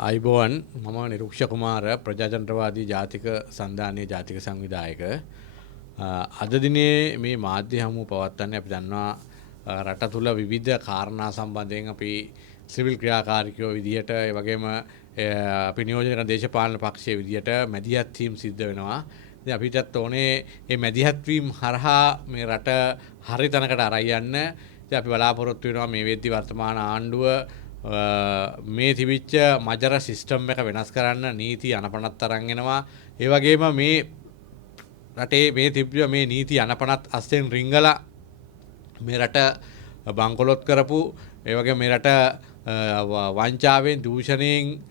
අයිබෝවන් මම නිරුක්ෂ කුමාර ප්‍රජාතන්ත්‍රවාදී ජාතික සන්ධානයේ ජාතික සංවිධායක අද දිනේ මේ මාධ්‍ය හමුව පවත්වන්නේ අපි දන්නවා රට තුල විවිධ කාරණා සම්බන්ධයෙන් අපි සිවිල් ක්‍රියාකාරීකයෝ විදිහට ඒ වගේම අපි නියෝජනය කරන දේශපාලන පක්ෂයේ විදිහට මැදිහත් වීම සිද්ධ වෙනවා. ඉතින් අපිටත් ඕනේ මේ මැදිහත් වීම හරහා මේ රට හරි තැනකට අරන් යන්න. ඉතින් අපි බලාපොරොත්තු වෙනවා මේ වෙද්දි වර්තමාන ආණ්ඩුව මේ තිබිච්ච මජර සිස්ටම් එක වෙනස් කරන්න නීති අනපනත් අරන් එනවා. ඒ වගේම මේ රටේ මේ තිබ්බ මේ නීති අනපනත් අස්සෙන් රිංගලා මේ රට බංකොලොත් කරපු ඒ වගේ මේ රට වංචාවෙන් දූෂණයෙන්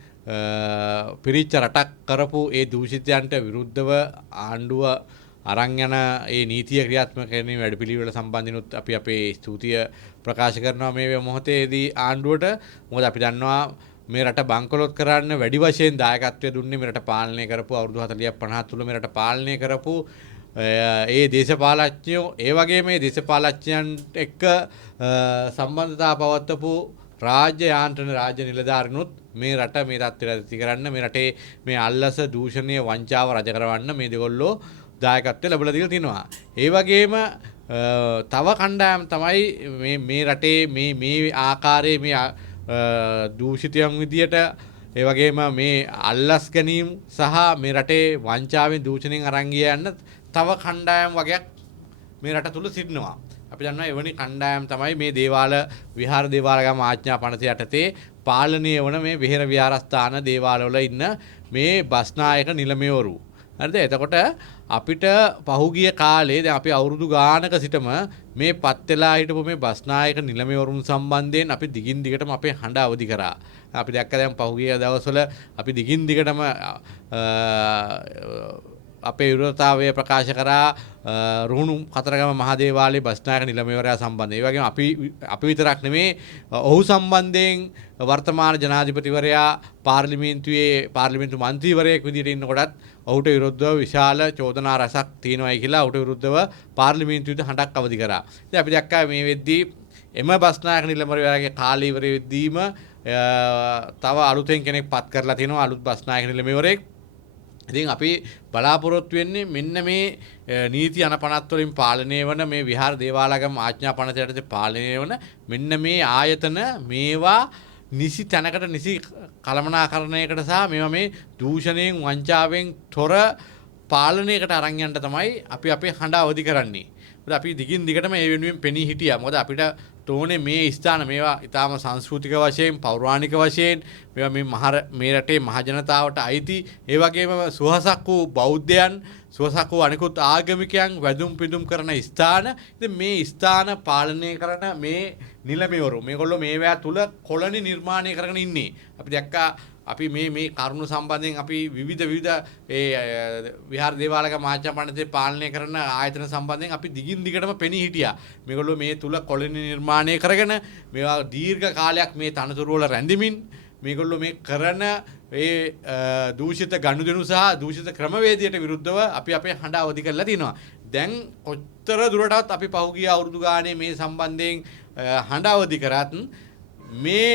පිරිච්ච රටක් කරපු ඒ දූෂිතයන්ට විරුද්ධව ආණ්ඩුව අරන් යන ඒ නීතිය ක්‍රියාත්මක කිරීමේ වැඩපිළිවෙල සම්බන්ධිනුත් අපි අපේ ස්තුතිය ප්‍රකාශ කරනවා මේ මොහොතේදී ආණ්ඩුවට. මොකද අපි දන්නවා මේ රට බංකොලොත් කරන්න වැඩි වශයෙන් දායකත්වය දුන්නේ මේ රට පාලනය කරපු අවුරුදු 40ක් 50ක් තුල මේ රට පාලනය කරපු ඒ දේශපාලඥයෝ ඒ වගේම මේ දේශපාලඥයන් එක්ක සම්බන්ධතා පවත්වපු රාජ්‍ය යාන්ත්‍රණ රාජ්‍ය නිලධාරීනුත් මේ රට මේ තත්ත්වයට ඇති කරන්න මේ රටේ මේ අල්ලස දූෂණය වංචාව රජ කරවන්න මේ දෙගොල්ලෝ දායකත්වය ලැබලා දීලා තිනවා. ඒ වගේම තව කණ්ඩායම් තමයි මේ රටේ මේ ආකාරයේ මේ දූෂිතයන් විදියට ඒ වගේම මේ අල්ලස් ගැනීම සහ මේ රටේ වංචාවෙන් දූෂණයෙන් අරන් යන්න තව කණ්ඩායම් වගේක් මේ රට තුල සිටිනවා. අපි දන්නවා එවැනි කණ්ඩායම් තමයි මේ දේවාල විහාර දේවාලගම ආඥා 50 යටතේ පාලනය වන මේ විහෙර විහාරස්ථාන දේවාලවල ඉන්න මේ බස්නායක නිලමේවරු. හරිද? එතකොට අපිට පහුගිය කාලේ දැන් අපි අවුරුදු ගානක සිටම මේ පත් වෙලා හිටපු මේ බස්නායක නිලමේවරුන් සම්බන්ධයෙන් අපි දිගින් දිගටම අපේ හඬ අවදි කරා. අපි දැක්ක දැන් පහුගිය දවස්වල අපි දිගින් දිගටම අපේ විරෝධතාවය ප්‍රකාශ කරා රුහුණු කතරගම මහදේවාලයේ බස්නායක නිලමේවරයා සම්බන්ධයෙන්. ඒ වගේම අපි විතරක් නෙමේ ඔහු සම්බන්ධයෙන් වර්තමාන ජනාධිපතිවරයා පාර්ලිමේන්තු මන්ත්‍රීවරයෙක් විදිහට ඉන්නකොටත් ඔහුට විරුද්ධව විශාල චෝදනා රැසක් තියෙනවායි කියලා ඔහුට විරුද්ධව පාර්ලිමේන්තුවට හඬක් අවදි කරා. ඉතින් අපි දැක්කා මේ වෙද්දී එම බස්නායක නිලමේවරයාගේ කාලය ඉවර වෙද්දීම තව අලුතෙන් කෙනෙක් පත් කරලා තියෙනවා අලුත් බස්නායක නිලමේවරයෙක්. ඉතින් අපි බලාපොරොත්තු වෙන්නේ මෙන්න මේ නීති අනපනත් වලින් පාලනය වන මේ විහාර දේවාලගම ආඥා 50 යටතේ පාලනය වන මෙන්න මේ ආයතන මේවා නිසි තැනකට නිසි කළමනාකරණයකට සහ මේවා මේ දූෂණයෙන් වංචාවෙන් තොර පාලනයකට අරන් යන්න තමයි අපි අපේ හඬ අවදි කරන්නේ. මොකද අපි දිගින් දිගටම ඒ වෙනුවෙන් පෙනී හිටියා. මොකද අපිට තෝනේ මේ ස්ථාන මේවා ඊටාම සංස්කෘතික වශයෙන් පෞරාණික වශයෙන් මේවා මේ රටේ මහ ජනතාවට අයිති. ඒ වගේම සුවසක් වූ බෞද්ධයන් සුවසක් වූ අනිකුත් ආගමිකයන් වැදුම් පිදුම් කරන ස්ථාන. ඉතින් මේ ස්ථාන පාලනය කරන මේ නිලමේවරු මේගොල්ලෝ මේවා තුල කොලනි නිර්මාණය කරගෙන ඉන්නේ. අපි දැක්කා අපි මේ කරුණු සම්බන්ධයෙන් අපි විවිධ ඒ විහාර දේවාලගම ආඥා 50 පාලනය කරන ආයතන සම්බන්ධයෙන් අපි දිගින් දිගටම පෙනී හිටියා. මේගොල්ලෝ මේ තුල කොලනි නිර්මාණය කරගෙන මේවා දීර්ඝ කාලයක් මේ තනතුරු වල රැඳෙමින් මේගොල්ලෝ මේ කරන ඒ දූෂිත ගනුදෙනු සහ දූෂිත ක්‍රමවේදයට විරුද්ධව අපි අපේ හඬ අවදි කරලා තිනවා. දැන් කොච්චර දුරටත් අපි පහුගිය අවුරුදු ගානේ මේ සම්බන්ධයෙන් හඬ අවදි කරත් මේ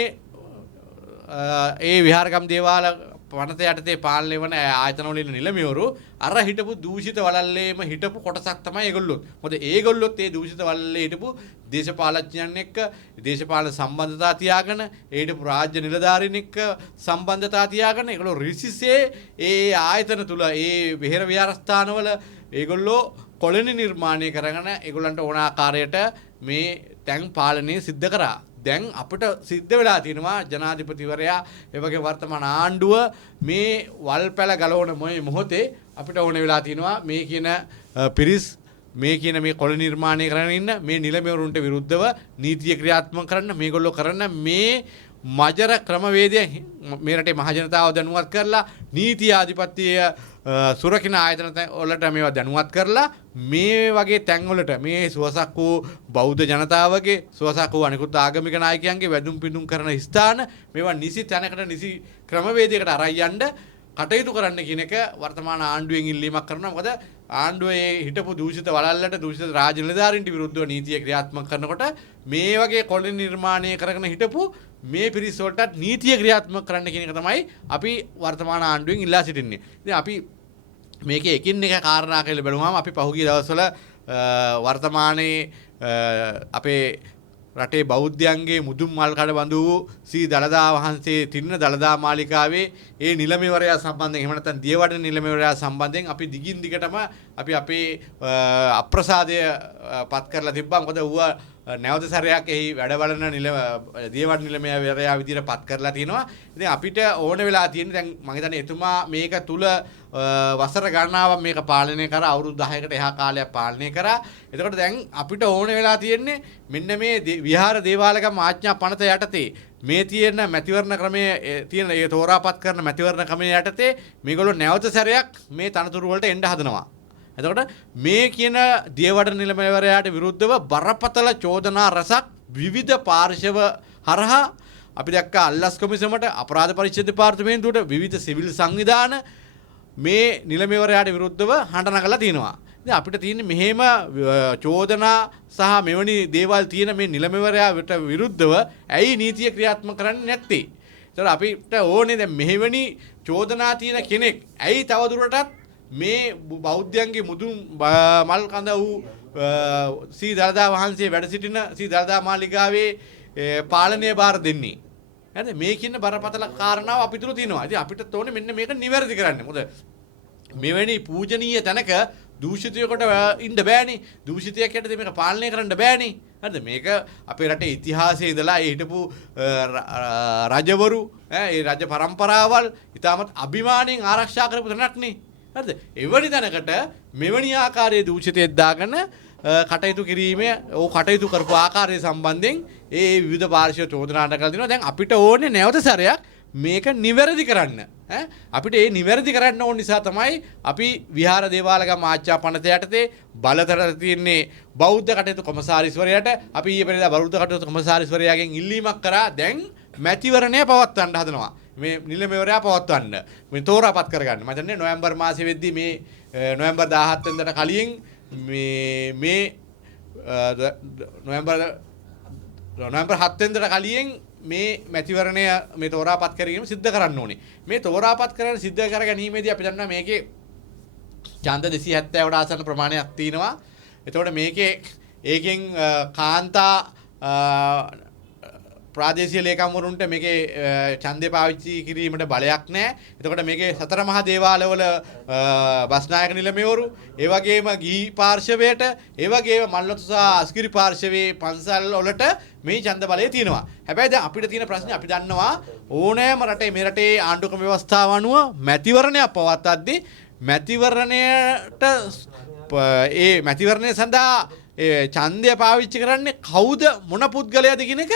ඒ විහාරගම් දේවාල 50 යටතේ පාලනය වන ආයතන වල ඉන්න නිලමේවරු අර හිටපු දූෂිත වලල්ලේම හිටපු කොටසක් තමයි ඒගොල්ලෝ. මොකද ඒගොල්ලොත් ඒ දූෂිත වලල්ලේ හිටපු දේශපාලඥයන් එක්ක දේශපාලන සම්බන්ධතා තියාගෙන ඒ හිටපු රාජ්‍ය නිලධාරීන් එක්ක සම්බන්ධතා තියාගෙන ඒගොල්ලෝ රිසිසේ ඒ ආයතන තුල ඒ විහෙර විහාරස්ථානවල ඒගොල්ලෝ කොලනි නිර්මාණය කරගෙන ඒගොල්ලන්ට ඕන ආකාරයට මේ තැන් පාලනය සිද්ධ කරා. දැන් අපිට සිද්ධ වෙලා තියෙනවා ජනාධිපතිවරයා ඒ වගේ වර්තමාන ආණ්ඩුව මේ වල්පැල ගලවන මොහොතේ අපිට ඕන වෙලා තියෙනවා මේ කියන පිරිස් මේ කියන මේ කොළ නිර්මාණය කරගෙන ඉන්න මේ නිලමේවරුන්ට විරුද්ධව නීතිය ක්‍රියාත්මක කරන්න මේගොල්ලෝ කරන මේ මජර ක්‍රමවේදය මේ රටේ මහ ජනතාව දැනුවත් කරලා නීති ආධිපත්‍යය සුරකින්න ආයතන වලට මේවා දැනුවත් කරලා මේ වගේ තැන්වලට මේ සුවසක් වූ බෞද්ධ ජනතාවගේ සුවසක් වූ අනිකුත් ආගමික නායකයන්ගේ වැදුම් පිදුම් කරන ස්ථාන මේවා නිසි තැනකට නිසි ක්‍රමවේදයකට අරන් යන්න කටයුතු කරන්න කියන එක වර්තමාන ආණ්ඩුවෙන් ඉල්ලීමක් කරනවා. මොකද ආණ්ඩුවේ හිටපු දූෂිත වලල්ලට දූෂිත රාජ්‍ය නිලධාරීන්ට විරුද්ධව නීතිය ක්‍රියාත්මක කරනකොට මේ වගේ කොළි නිර්මාණය කරගෙන හිටපු මේ පිරිස් වලට නීතිය ක්‍රියාත්මක කරන්න කියන එක තමයි අපි වර්තමාන ආණ්ඩුවෙන් ඉල්ලා සිටින්නේ. ඉතින් අපි මේකේ එකින් එක කාරණා කියලා බලුවාම අපි පහුගිය දවස්වල වර්තමානයේ අපේ රටේ බෞද්ධයන්ගේ මුදුන් මල් කඩ බඳු වූ සී දළදා වහන්සේ තින්න දළදා මාලිකාවේ ඒ නිලමේවරයා සම්බන්ධයෙන් එහෙම නැත්නම් දියවඩන නිලමේවරයා සම්බන්ධයෙන් අපි දිගින් දිගටම අපි අපේ අප්‍රසාදය පත් කරලා තිබ්බා. මොකද ඌව නැවත සැරයක් එහි වැඩවලන දියවඩන නිලමේවරයා විදිහට පත් කරලා තිනවා. ඉතින් අපිට ඕන වෙලා තියෙන්නේ දැන් මම හිතන්නේ එතුමා මේක තුල වසර ගණනාවක් මේක පාලනය කරා, අවුරුදු 10කට එහා කාලයක් පාලනය කරා. එතකොට දැන් අපිට ඕන වෙලා තියෙන්නේ මෙන්න මේ විහාර දේවාලගම් ආඥා පනත යටතේ මේ තියෙන මැතිවරණ ක්‍රමයේ තියෙන ඒ තෝරාපත් කරන මැතිවරණ ක්‍රමයේ යටතේ මේගොල්ලෝ නැවත සැරයක් මේ තනතුරු වලට එන්න හදනවා. එතකොට මේ කියන දියවඩන නිලමේවරයාට විරුද්ධව බරපතල චෝදනා රසක් විවිධ පාර්ශව හරහා අපි දැක්කා අල්ලස් කොමිසමට, අපරාධ පරීක්ෂා දෙපාර්තමේන්තුවට, විවිධ සිවිල් සංවිධාන මේ නිලමේවරයාට විරුද්ධව හඬ නගලා තිනවා. ඉතින් අපිට තියෙන්නේ මෙහෙම චෝදනා සහ මෙවැනි දේවල් තියෙන මේ නිලමේවරයාට විරුද්ධව ඇයි නීතිය ක්‍රියාත්මක කරන්නේ නැත්තේ? ඒතර අපිට ඕනේ දැන් මෙහෙවැනි චෝදනා තියෙන කෙනෙක් ඇයි තවදුරටත් මේ බෞද්ධයන්ගේ මුදුන් මල් කඳ වූ සී දළදා වහන්සේ වැඩ සිටින සී දළදා මාලිගාවේ පාලනය බාර දෙන්නේ? හරිද? මේ කියන බරපතල කාරණාව අපිට තියෙනවා. ඉතින් අපිට ඕනේ මෙන්න මේක නිවැරදි කරන්න. මොකද මෙවැනි පූජනීය තැනක දූෂිතයකට ඉන්න බෑනේ. දූෂිතයක් යටතේ මේක පාලනය කරන්න බෑනේ. හරිද? මේක අපේ රටේ ඉතිහාසයේ ඉඳලා ඒ හිටපු රජවරු ඒ රජ පරම්පරාවල් ඉතාමත් අභිමාණයෙන් ආරක්ෂා කරපු තැනක් නේ. හරිද? එවැනි තැනකට මෙවැනි ආකාරයේ දූෂිතයක් දාගෙන කටයුතු කිරීමේ කටයුතු කරපු ආකාරය සම්බන්ධයෙන් ඒ විවිධ පාර්ශ්ව චෝදනා කරලා දිනවා. දැන් අපිට ඕනේ නැවත සැරයක් මේක නිවැරදි කරන්න. අපිට ඒ නිවැරදි කරන්න ඕන නිසා තමයි අපි විහාර දේවාලගම් ආච්චා පනත යටතේ බලතර තියෙන්නේ බෞද්ධ කටයුතු කොමසාරිස්වරයාට අපි ඊයේ පෙරේදා බෞද්ධ කටයුතු කොමසාරිස්වරයාගෙන් ඉල්ලීමක් කරා. දැන් මැතිවරණය පවත්වන්න හදනවා. මේ නිලමේවරයා පවත්වන්න. මේ තෝරාපත් කරගන්න. මම හිතන්නේ නොවැම්බර් මාසෙ වෙද්දී මේ නොවැම්බර් 17 වෙනිදාට කලින් මේ නොවැම්බර් 7 වෙනිදාට කලින් මේ මැතිවරණය මේ තෝරාපත් කිරීම සිද්ධ කරන්න ඕනේ. මේ තෝරාපත් කරන සිද්ධ කර ගැනීමේදී අපි දන්නවා මේකේ ඡන්ද 270කට ආසන්න ප්‍රමාණයක් තියෙනවා. එතකොට මේකේ ඒකෙන් කාන්තා ප්‍රාදේශීය ලේකම්වරුන්ට මේකේ ඡන්දේ පාවිච්චි කිරීමට බලයක් නැහැ. එතකොට මේකේ සතර මහා දේවාලවල බස්නායක නිලමේවරු, ඒ වගේම ගිහි පාර්ශවයට, ඒ වගේම මල්ලතු සහ අස්කිරි පාර්ශවයේ පන්සල් වලට මේ ඡන්ද බලය තියෙනවා. හැබැයි දැන් අපිට තියෙන ප්‍රශ්නේ අපි දන්නවා ඕනෑම රටේ මේ රටේ ආණ්ඩුක්‍රම ව්‍යවස්ථාව අනුව මැතිවරණයක් පවත්වද්දී මැතිවරණයට ඒ මැතිවරණය සඳහා ඡන්දය පාවිච්චි කරන්නේ කවුද, මොන පුද්ගලයාද කියන එක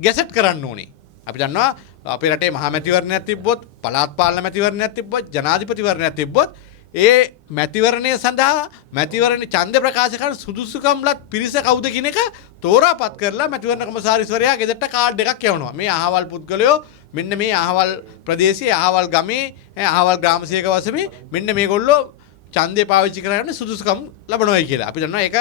ගැසට් කරන්න ඕනේ. අපි දන්නවා අපේ රටේ මහා මැතිවරණයක් තිබ්බොත්, පළාත් පාලන මැතිවරණයක් තිබ්බොත්, ජනාධිපතිවරණයක් තිබ්බොත් ඒ මැතිවරණය සඳහා මැතිවරණ ඡන්ද ප්‍රකාශ කරන සුදුසුකම්ලත් පිරිස කවුද කියන එක තෝරාපත් කරලා මැතිවරණ කොමසාරිස්වරයා ගෙදරට කාඩ් එකක් යවනවා. මේ අහවල් පුද්ගලයෝ මෙන්න මේ අහවල් ප්‍රදේශයේ, අහවල් ගමේ, අහවල් ග්‍රාම සේවක වසමේ මෙන්න මේගොල්ලෝ ඡන්දේ පාවිච්චි කරගෙන සුදුසුකම් ලබනවායි කියලා. අපි දන්නවා ඒක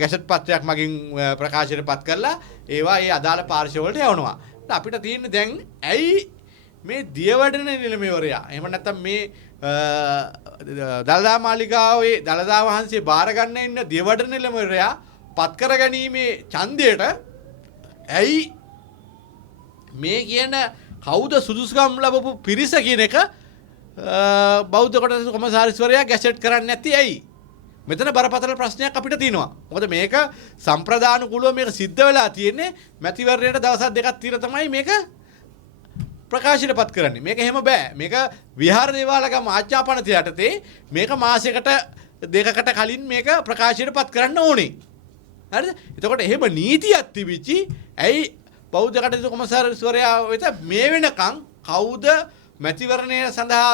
ගැසට් පත්‍රයක් මගින් ප්‍රකාශයටපත් කරලා ඒවා ඒ අදාළ පාර්ශ්ව වලට යවනවා. අපිට තියෙන්නේ දැන් ඇයි මේ දියවඩන නිලමේවරයා එහෙම නැත්නම් මේ දළදා මාලිගාවේ දළදා වහන්සේ බාර ගන්න ඉන්න දියවඩන නිලමේවරයා පත් කර ගැනීමේ ඡන්දයට ඇයි මේ කියන කවුද සුදුසුකම් ලැබපු පිරිස කියන එක බෞද්ධ කොටස කොමසාරිස්වරයා ගැසට් කරන්නේ නැති ඇයි? මෙතන බරපතල ප්‍රශ්නයක් අපිට තියෙනවා. මොකද මේක සම්ප්‍රදානුකූලව මේක සිද්ධ වෙලා තියෙන්නේ මැතිවරණයට දවස් දෙකක් තියලා තමයි මේක ප්‍රකාශයටපත් කරන්නේ. මේක එහෙම බෑ. මේක විහාර දේවාලගම් ආච්චා පනත යටතේ මේක මාසයකට දෙකකට කලින් මේක ප්‍රකාශයටපත් කරන්න ඕනේ. හරිද? එතකොට එහෙම නීතියක් තිබිච්චි ඇයි බෞද්ධ කටයුතු කොමසාරිස්වරයා වෙත මේ වෙනකන් කවුද මැතිවරණය සඳහා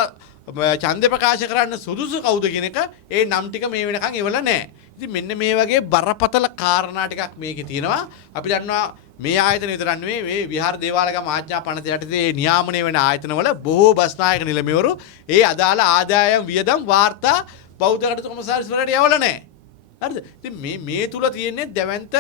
ඡන්ද ප්‍රකාශ කරන්න සුදුසු කවුද කියන එක ඒ නම් ටික මේ වෙනකන් ඉවල නැහැ. ඉතින් මෙන්න මේ වගේ බරපතල කාරණා ටිකක් මේකේ තියෙනවා. අපි දන්නවා මේ ආයතන විතර නෙවෙයි මේ විහාර දේවාලගම් ආඥා පනත යටතේ නියාමනය වෙන ආයතනවල බොහෝ බස්නායක නිලමේවරු ඒ අදාළ ආදායම් වියදම් වාර්තා බෞද්ධ කටයුතු කොමසාරිස්වරයාට යවලා නැහැ. හරිද? ඉතින් මේ තුල තියෙන්නේ දැවැන්ත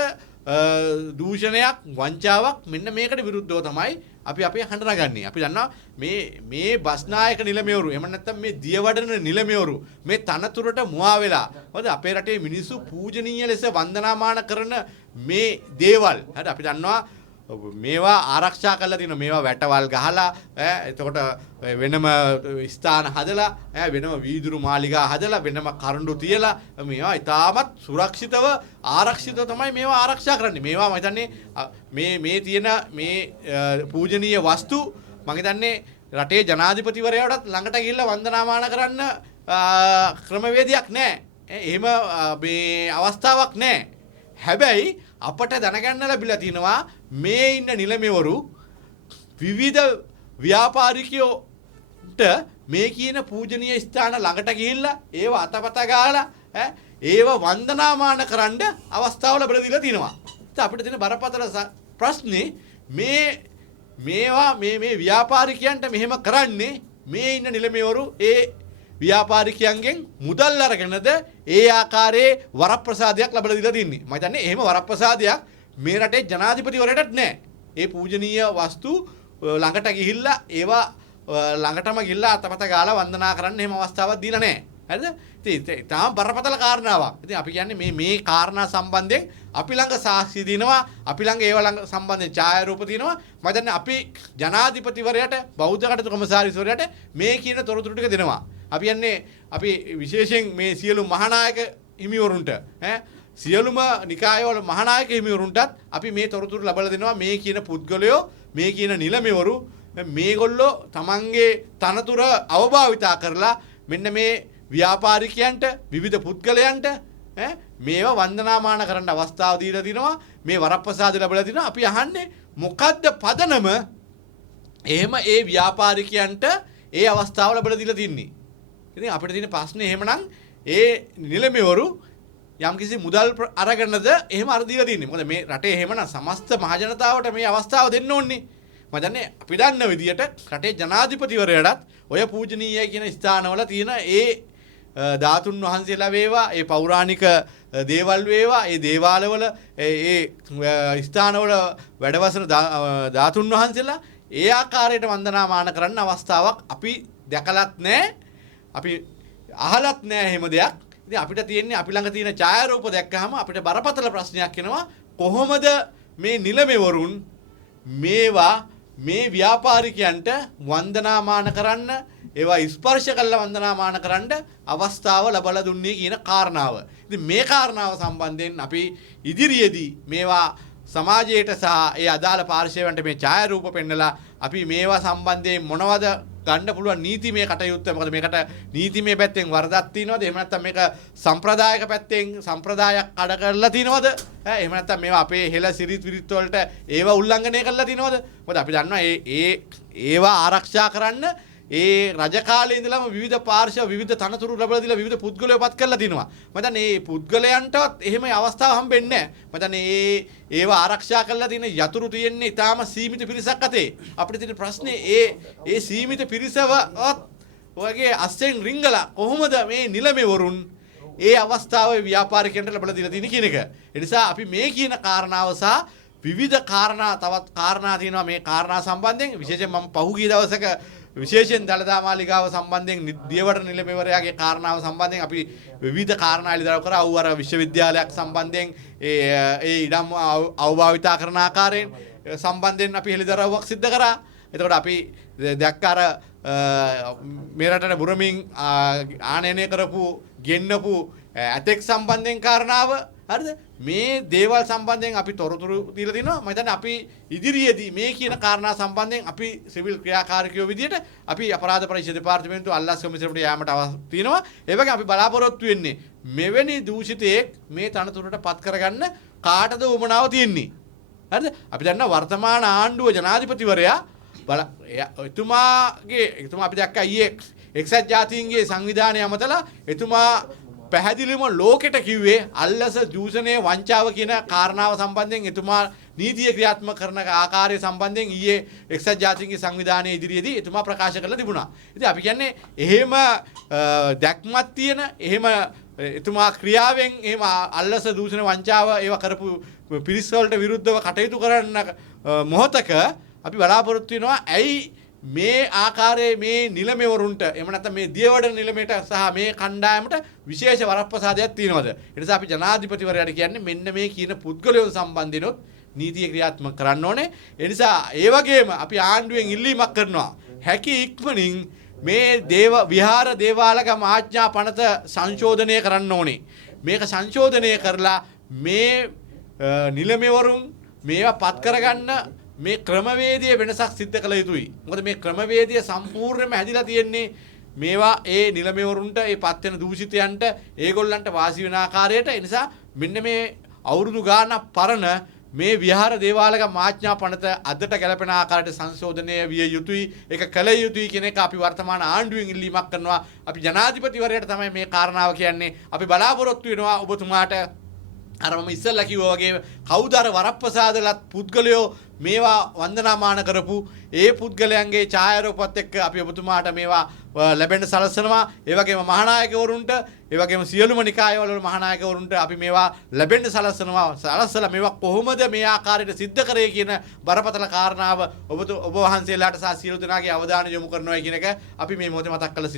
දූෂණයක් වංචාවක් මෙන්න මේකට විරුද්ධව තමයි අපි අපේ හඬ නගන්නේ. අපි දන්නවා මේ බස්නායක නිලමේවරු එහෙම නැත්නම් මේ දියවඩන නිලමේවරු මේ තනතුරට මුවා වෙලා මොකද අපේ රටේ මිනිස්සු පූජනීය ලෙස වන්දනාමාන කරන මේ දේවල් හරි අපි දන්නවා මේවා ආරක්ෂා කරලා තියෙනවා මේවා වැටවල් ගහලා එතකොට වෙනම ස්ථාන හදලා වෙනම වීදුරු මාලිගා හදලා වෙනම කරඬු තියලා මේවා ඉතාමත් සුරක්ෂිතව ආරක්ෂිතව තමයි මේවා ආරක්ෂා කරන්නේ මේවා මම හිතන්නේ මේ තියෙන මේ පූජනීය වස්තු මම හිතන්නේ රටේ ජනාධිපතිවරයාටත් ළඟට ගිහිල්ලා වන්දනාමාන කරන්න ක්‍රමවේදයක් නැහැ එහෙම මේ අවස්ථාවක් නැහැ හැබැයි අපට දැනගන්න ලැබිලා තිනවා මේ ඉන්න නිලමේවරු විවිධ ව්‍යාපාරිකයෝට මේ කියන පූජනීය ස්ථාන ළඟට ගිහිල්ලා ඒව අතපත ගාලා ඒව වන්දනාමාන කරන්න අවස්ථාව ලැබලා දීලා තිනවා. ඉතින් අපිට තියෙන බරපතල ප්‍රශ්නේ මේවා මේ ව්‍යාපාරිකයන්ට මෙහෙම කරන්නේ මේ ඉන්න නිලමේවරු ඒ ව්‍යාපාරිකයන්ගෙන් මුදල් අරගෙනද ඒ ආකාරයේ වරප්‍රසාදයක් ලැබලා දීලා තින්නේ. මම හිතන්නේ එහෙම වරප්‍රසාදයක් මේ රටේ ජනාධිපතිවරයාටත් නැහැ. ඒ පූජනීය වස්තු ළඟට ගිහිල්ලා ඒවා ළඟටම ගිහිල්ලා අතපත ගාලා වන්දනා කරන්න එහෙම අවස්ථාවක් දීලා නැහැ. හරිද? ඉතින් තාම බරපතල කාරණාවක්. ඉතින් අපි කියන්නේ මේ කාරණා සම්බන්ධයෙන් අපි ළඟ සාක්ෂි දිනවා. අපි ළඟ ඒව ළඟ සම්බන්ධයෙන් ඡායාරූප තියෙනවා. මම හිතන්නේ අපි ජනාධිපතිවරයාට බෞද්ධ කටයුතු කොමසාරිස්වරයාට මේ කියන තොරතුරු ටික දෙනවා. අපි යන්නේ අපි විශේෂයෙන් මේ සියලු මහානායක හිමිවරුන්ට සියලුම නිකායවල මහානායක හිමිවරුන්ටත් අපි මේ තොරතුරු ලබා දෙනවා මේ කියන පුද්ගලයෝ මේ කියන නිලමේවරු මේගොල්ලෝ තමන්ගේ තනතුර අවභාවිතා කරලා මෙන්න මේ ව්‍යාපාරිකයන්ට විවිධ පුද්ගලයන්ට මේවා වන්දනාමාන කරන්න අවස්ථාව දීලා තිනවා මේ වරප්‍රසාද ලැබලා තිනවා අපි අහන්නේ මොකද්ද පදනම එහෙම ඒ ව්‍යාපාරිකයන්ට ඒ අවස්ථාව ලැබලා දීලා තින්නේ ඉතින් අපිට තියෙන ප්‍රශ්නේ එහෙමනම් ඒ නිලමේවරු යම්කිසි මුදල් අරගෙනද එහෙම අර දීලා තින්නේ. මොකද මේ රටේ එහෙමනම් සමස්ත මහජනතාවට මේ අවස්ථාව දෙන්න ඕනේ. මම දන්නේ අපි දන්න විදියට රටේ ජනාධිපතිවරයාටත් ඔය පූජනීය කියන ස්ථානවල තියෙන ඒ ධාතුන් වහන්සේලා වේවා, ඒ පෞරාණික දේවල් වේවා, ඒ දේවාලවල ඒ ස්ථානවල වැඩවසන ධාතුන් වහන්සේලා ඒ ආකාරයට වන්දනාමාන කරන්න අවස්ථාවක් අපි දැකලත් නැහැ. අපි අහලත් නැහැ එහෙම දෙයක්. ඉතින් අපිට තියෙන්නේ අපි ළඟ තියෙන ඡායාරූප දැක්කහම අපිට බරපතල ප්‍රශ්නයක් එනවා කොහොමද මේ නිලමේවරුන් මේවා මේ ව්‍යාපාරිකයන්ට වන්දනාමාන කරන්න ඒවා ස්පර්ශ කළා වන්දනාමාන කරන්න අවස්ථාව ලැබලා දුන්නේ කියන කාරණාව. ඉතින් මේ කාරණාව සම්බන්ධයෙන් අපි ඉදිරියේදී මේවා සමාජයට සහ ඒ අදාළ පාර්ශවයන්ට මේ ඡායාරූප පෙන්නලා අපි මේවා සම්බන්ධයෙන් මොනවද ගන්න පුළුවන් නීතිමය කටයුත්ත මොකද මේකට නීතිමය පැත්තෙන් වරදක් තියෙනවද එහෙම නැත්නම් මේක සම්ප්‍රදායික පැත්තෙන් සම්ප්‍රදායක් කඩ කරලා තියෙනවද එහෙම නැත්නම් මේවා අපේ හෙළ සිරිත් විරිත් වලට ඒවා උල්ලංඝනය කරලා තියෙනවද මොකද අපි දන්නවා ඒවා ආරක්ෂා කරන්න ඒ රජ කාලේ ඉඳලම විවිධ පාර්ශව විවිධ තනතුරු ලැබලා දීලා විවිධ පුද්ගලයෝ පත් කරලා තිනවා. මම දන්නේ මේ පුද්ගලයන්ටවත් එහෙම අවස්ථාවක් හම්බෙන්නේ නැහැ. මම දන්නේ ඒවා ආරක්ෂා කරලා තියෙන යතුරු තියෙන්නේ ඊටාම සීමිත පිරිසක් අතේ. අපිට තියෙන ප්‍රශ්නේ ඒ සීමිත පිරිසවත් ඔයගේ අස්සෙන් රිංගලා කොහොමද මේ නිලමේවරුන් ඒ අවස්ථාවේ ව්‍යාපාරිකයන්ට ලැබලා දීලා තියෙන්නේ කියන එක. ඒ නිසා අපි මේ කියන කාරණාව සහ විවිධ කාරණා තවත් කාරණා තියෙනවා මේ කාරණා සම්බන්ධයෙන් විශේෂයෙන් මම පහුගිය දවසක විශේෂයෙන් දළදා මාලිගාව සම්බන්ධයෙන් දියවඩන නිලමේවරයාගේ කාරණාව සම්බන්ධයෙන් අපි විවිධ කාරණා ඉදිරියට කරා වූ අර විශ්වවිද්‍යාලයක් සම්බන්ධයෙන් ඒ ඉඩම් අවභාවිතා කරන ආකාරයෙන් සම්බන්ධයෙන් අපි හෙළිදරව්වක් සිදු කරා. එතකොට අපි දැක්ක අර මේ රටේ බුරමින් ආනයනය කරපු ගෙන්නපු ඇතෙක් සම්බන්ධයෙන් කාරණාව හරිද මේ දේවල් සම්බන්ධයෙන් අපි තොරතුරු දීලා තිනවා. මම හිතන්නේ අපි ඉදිරියේදී මේ කියන කාරණා සම්බන්ධයෙන් අපි සිවිල් ක්‍රියාකාරීකයෝ විදියට අපි අපරාධ පරීක්ෂා දෙපාර්තමේන්තුව අල්ලාස් කමිසමට යාමට අවශ්‍ය තියෙනවා. ඒ වගේ අපි බලාපොරොත්තු වෙන්නේ මෙවැනි දූෂිතයෙක් මේ තනතුරට පත් කරගන්න කාටද උවමනාව තියෙන්නේ. හරිද? අපි දන්නවා වර්තමාන ආණ්ඩුව ජනාධිපතිවරයා එතුමා අපි දැක්කා ඊයේ එක්සත් ජාතීන්ගේ සංවිධානය අමතලා එතුමා පැහැදිලිවම ලෝකෙට කිව්වේ අල්ලස දූෂණය වංචාව කියන කාරණාව සම්බන්ධයෙන් එතුමා නීතිය ක්‍රියාත්මක කරන ආකාරය සම්බන්ධයෙන් ඊයේ එක්සත් ජාතීන්ගේ සංවිධානයේ ඉදිරියේදී එතුමා ප්‍රකාශ කරලා තිබුණා. ඉතින් අපි කියන්නේ එහෙම දැක්මක් තියෙන එහෙම එතුමා ක්‍රියාවෙන් එහෙම අල්ලස දූෂණ වංචාව ඒවා කරපු පිරිස් වලට විරුද්ධව කටයුතු කරන මොහොතක අපි බලාපොරොත්තු වෙනවා ඇයි මේ ආකාරයේ මේ නිලමේවරුන්ට එහෙම නැත්නම් මේ දියවඩන නිලමේට සහ මේ කණ්ඩායමට විශේෂ වරප්‍රසාදයක් තියෙනවද? ඒ නිසා අපි ජනාධිපතිවරයාට කියන්නේ මෙන්න මේ කියන පුද්ගලයන් සම්බන්ධිනොත් නීතිය ක්‍රියාත්මක කරන්න ඕනේ. ඒ නිසා ඒ වගේම අපි ආණ්ඩුවෙන් ඉල්ලීමක් කරනවා. හැකි ඉක්මනින් මේ විහාර දේවාලගම ආඥා පනත සංශෝධනය කරන්න ඕනේ. මේක සංශෝධනය කරලා මේ නිලමේවරුන් මේවා පත් කරගන්න මේ ක්‍රමවේදයේ වෙනසක් සිද්ධ කළ යුතුයි. මොකද මේ ක්‍රමවේදය සම්පූර්ණයෙන්ම හැදිලා තියෙන්නේ මේවා ඒ නිලමේවරුන්ට ඒ පත් වෙන දූෂිතයන්ට ඒගොල්ලන්ට වාසි වෙන ආකාරයට. ඒ නිසා මෙන්න මේ අවුරුදු ගාණක් පරණ මේ විහාර දේවාලගම ආඥා පනත අදට ගැලපෙන ආකාරයට සංශෝධනය විය යුතුයි. ඒක කළ යුතුයි කියන එක අපි වර්තමාන ආණ්ඩුවෙන් ඉල්ලීමක් කරනවා. අපි ජනාධිපතිවරයාට තමයි මේ කාරණාව කියන්නේ. අපි බලාපොරොත්තු වෙනවා ඔබතුමාට අර මම ඉස්සෙල්ලා කිව්වා වගේ කවුද අර වරප්‍රසාදලත් පුද්ගලයෝ මේවා වන්දනාමාන කරපු ඒ පුද්ගලයන්ගේ ඡායාරූපත් එක්ක අපි ඔබතුමාට මේවා ලැබෙන්න සලසනවා. ඒ වගේම මහානායකවරුන්ට ඒ වගේම සියලුම නිකායවල මහානායකවරුන්ට අපි මේවා ලැබෙන්න සලසනවා. සලසලා මේවා කොහොමද මේ ආකාරයට සිද්ධ කරේ කියන බරපතල කාරණාව ඔබ වහන්සේලාට සහ සියලු දෙනාගේ අවධානය යොමු කරනවා කියන එක අපි මේ මොහොතේ මතක් කළ